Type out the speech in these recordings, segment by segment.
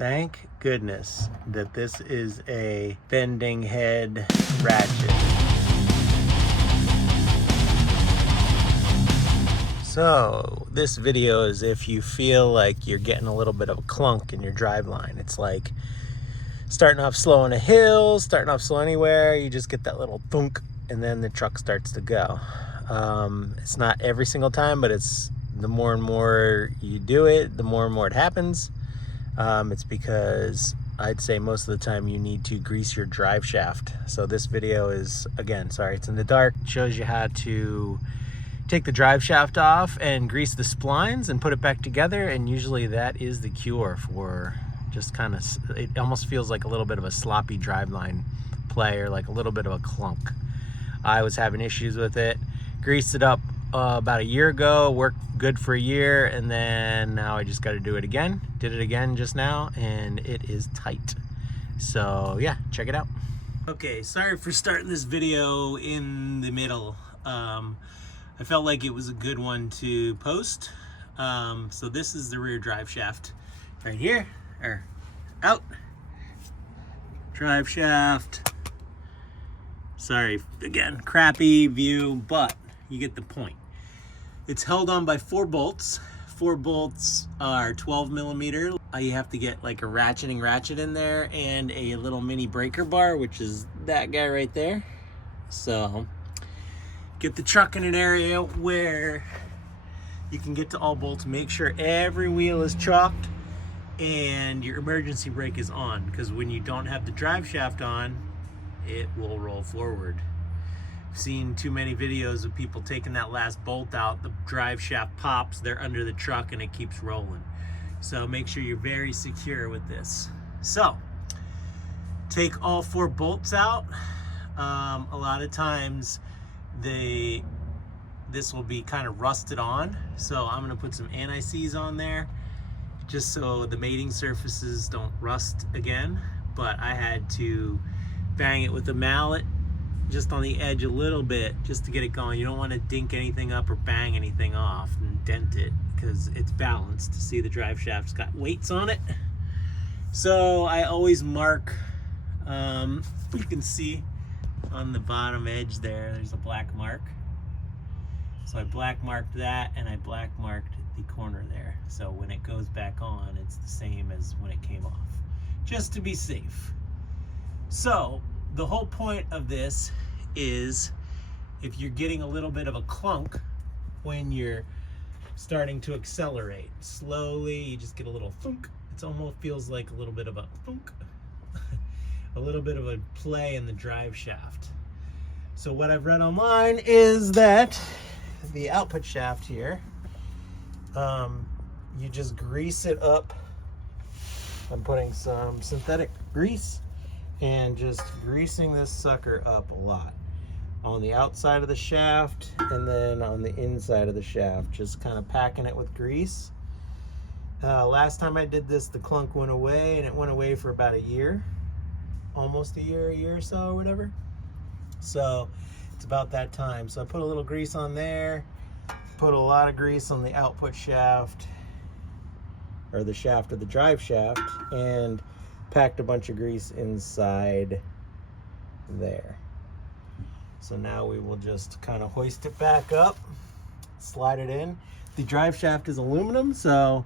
Thank goodness that this is a bending head ratchet. So this video is if you feel like you're getting a little bit of a clunk in your driveline. It's like starting off slow on a hill, starting off slow anywhere, you just get that little thunk and then the truck starts to go. It's not every single time, but it's the more and more you do it, the more and more it happens. It's because I'd say most of the time you need to grease your drive shaft. So this video is, again, sorry, it's in the dark. It shows you how to take the drive shaft off and grease the splines and put it back together. And usually that is the cure for just kind of, it almost feels like a little bit of a sloppy driveline play or like a little bit of a clunk. I was having issues with it. Greased it up about a year ago, worked good for a year, and then now I just got to do it again. Did it again just now, and it is tight. So yeah, check it out. Okay, sorry for starting this video in the middle. I felt like it was a good one to post. So this is the rear drive shaft right here, or out. Drive shaft. Sorry, again, crappy view, but you get the point. It's held on by 4 bolts. 4 bolts are 12 millimeter. You have to get like a ratcheting ratchet in there and a little mini breaker bar, which is that guy right there. So get the truck in an area where you can get to all bolts. Make sure every wheel is chalked and your emergency brake is on, because when you don't have the drive shaft on, it will roll forward. Seen too many videos of people taking that last bolt out, the drive shaft pops, they're under the truck and it keeps rolling. So make sure you're very secure with this. So take all 4 bolts out. A lot of times this will be kind of rusted on, so I'm going to put some anti-seize on there just so the mating surfaces don't rust again. But I had to bang it with a mallet just on the edge a little bit just to get it going. You don't want to dink anything up or bang anything off and dent it, because it's balanced. To see the drive shaft's got weights on it. So I always mark, you can see on the bottom edge there's a black mark. So I black marked that, and I black marked the corner there. So when it goes back on, it's the same as when it came off, just to be safe. So the whole point of this is if you're getting a little bit of a clunk when you're starting to accelerate, slowly you just get a little thunk. It almost feels like a little bit of a thunk, a little bit of a play in the drive shaft. So what I've read online is that the output shaft here, you just grease it up. I'm putting some synthetic grease and just greasing this sucker up a lot on the outside of the shaft and then on the inside of the shaft, just kind of packing it with grease. Last time I did this, the clunk went away, and it went away for about a year, almost a year or so or whatever. So it's about that time. So I put a little grease on there, put a lot of grease on the output shaft, or the shaft of the drive shaft, and packed a bunch of grease inside there. So now we will just kind of hoist it back up, slide it in. The drive shaft is aluminum, so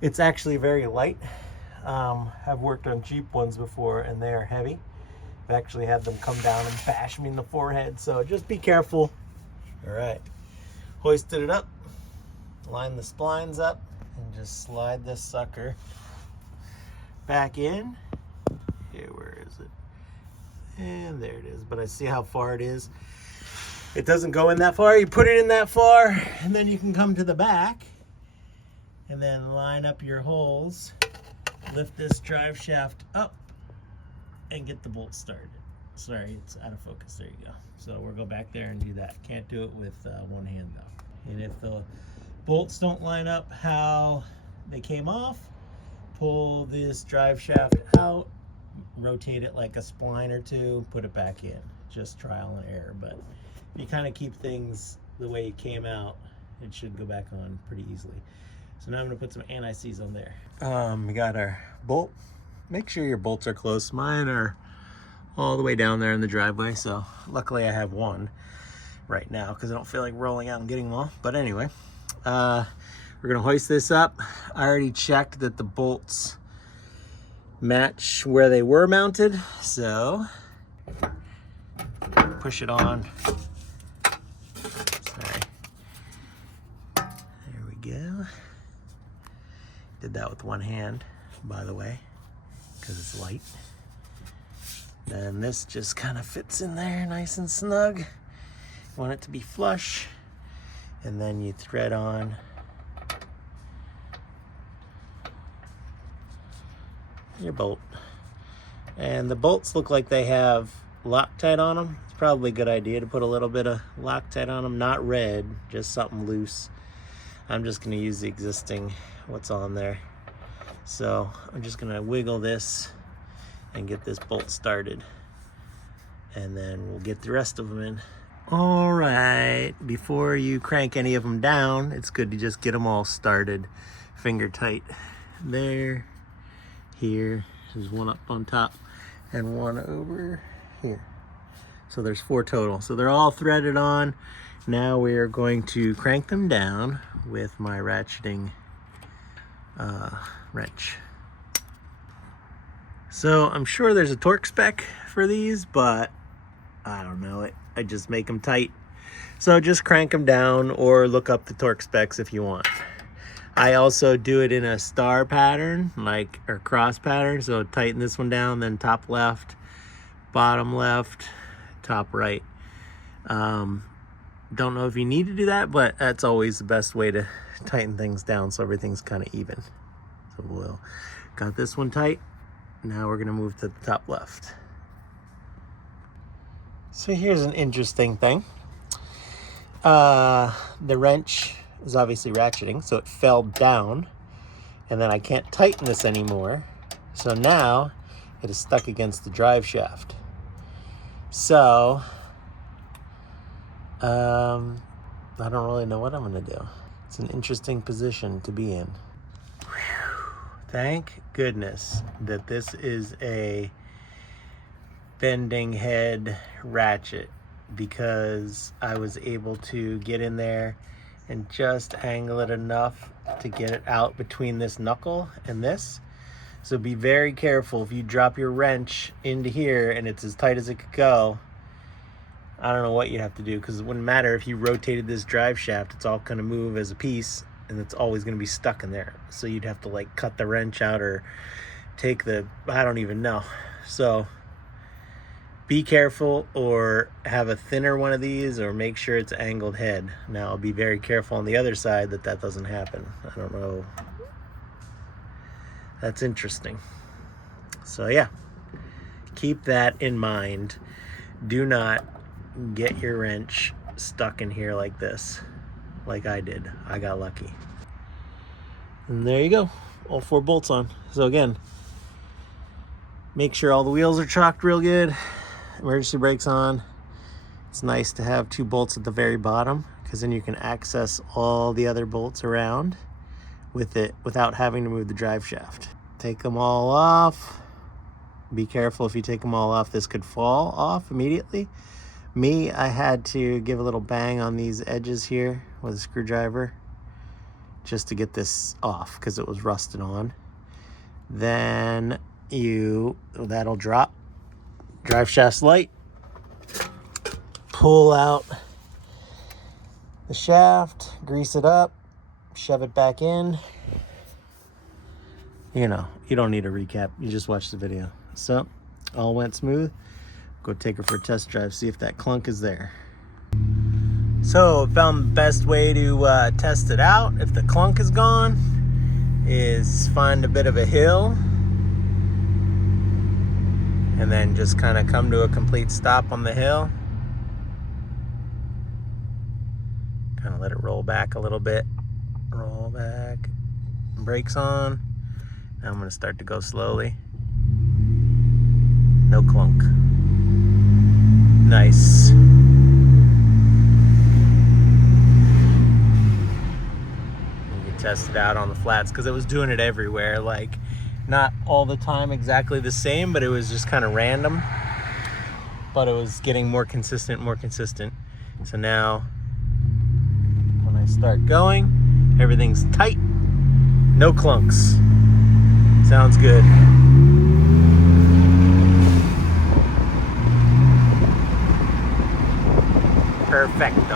it's actually very light. I've worked on Jeep ones before and they are heavy. I've actually had them come down and bash me in the forehead, so just be careful. All right, hoisted it up, line the splines up, and just slide this sucker back in. Here, where is it? And there it is. But I see how far it is. It doesn't go in that far. You put it in that far, and then you can come to the back and then line up your holes, lift this drive shaft up, and get the bolt started. Sorry, it's out of focus. There you go. So we'll go back there and do that. Can't do it with one hand though. And if the bolts don't line up how they came off, pull this drive shaft out, rotate it like a spline or two, put it back in. Just trial and error, but if you kind of keep things the way it came out, it should go back on pretty easily. So now I'm gonna put some anti-seize on there. We got our bolt. Make sure your bolts are close. Mine are all the way down there in the driveway, so luckily I have one right now because I don't feel like rolling out and getting them all. But anyway, we're gonna hoist this up. I already checked that the bolts match where they were mounted, so push it on. Sorry. There we go. Did that with one hand, by the way, because it's light. Then this just kind of fits in there nice and snug. You want it to be flush, and then you thread on your bolt. And the bolts look like they have Loctite on them. It's probably a good idea to put a little bit of Loctite on them, not red, just something loose. I'm just going to use the existing what's on there. So I'm just going to wiggle this and get this bolt started, and then we'll get the rest of them in. All right, before you crank any of them down, it's good to just get them all started finger tight. There, here, there's one up on top and one over here. So there's 4 total. So they're all threaded on. Now we are going to crank them down with my ratcheting wrench. So I'm sure there's a torque spec for these, but I don't know it. I just make them tight. So just crank them down or look up the torque specs if you want. I also do it in a star pattern, or cross pattern. So tighten this one down, then top left, bottom left, top right. Don't know if you need to do that, but that's always the best way to tighten things down so everything's kind of even. So we'll got this one tight. Now we're gonna move to the top left. So here's an interesting thing. The wrench is obviously ratcheting, so it fell down, and then I can't tighten this anymore. So now it is stuck against the drive shaft. So I don't really know what I'm gonna do. It's an interesting position to be in. Thank goodness that this is a bending head ratchet, because I was able to get in there and just angle it enough to get it out between this knuckle and this. So be very careful if you drop your wrench into here and it's as tight as it could go. I don't know what you'd have to do, because it wouldn't matter if you rotated this drive shaft. It's all going to move as a piece, and it's always going to be stuck in there. So you'd have to like cut the wrench out or take the, I don't even know. So be careful, or have a thinner one of these, or make sure it's angled head. Now I'll be very careful on the other side that that doesn't happen. I don't know. That's interesting. So yeah, keep that in mind. Do not get your wrench stuck in here like this, like I did. I got lucky. And there you go, all 4 bolts on. So again, make sure all the wheels are chocked real good. Emergency brakes on. It's nice to have 2 bolts at the very bottom, because then you can access all the other bolts around with it without having to move the drive shaft. Take them all off. Be careful, if you take them all off, this could fall off immediately. Me, I had to give a little bang on these edges here with a screwdriver just to get this off, because it was rusted on. Then that'll drop. Drive shaft's light. Pull out the shaft, grease it up, shove it back in. You know, you don't need a recap. You just watch the video. So, all went smooth. Go take her for a test drive, see if that clunk is there. So, found the best way to test it out, if the clunk is gone, is find a bit of a hill and then just kind of come to a complete stop on the hill. Kind of let it roll back a little bit. Roll back. Brakes on. Now I'm going to start to go slowly. No clunk. Nice. You can test it out on the flats, because it was doing it everywhere. Like Not all the time exactly the same, but it was just kind of random. But it was getting more consistent, more consistent. So now, when I start going, everything's tight, no clunks. Sounds good. Perfecto.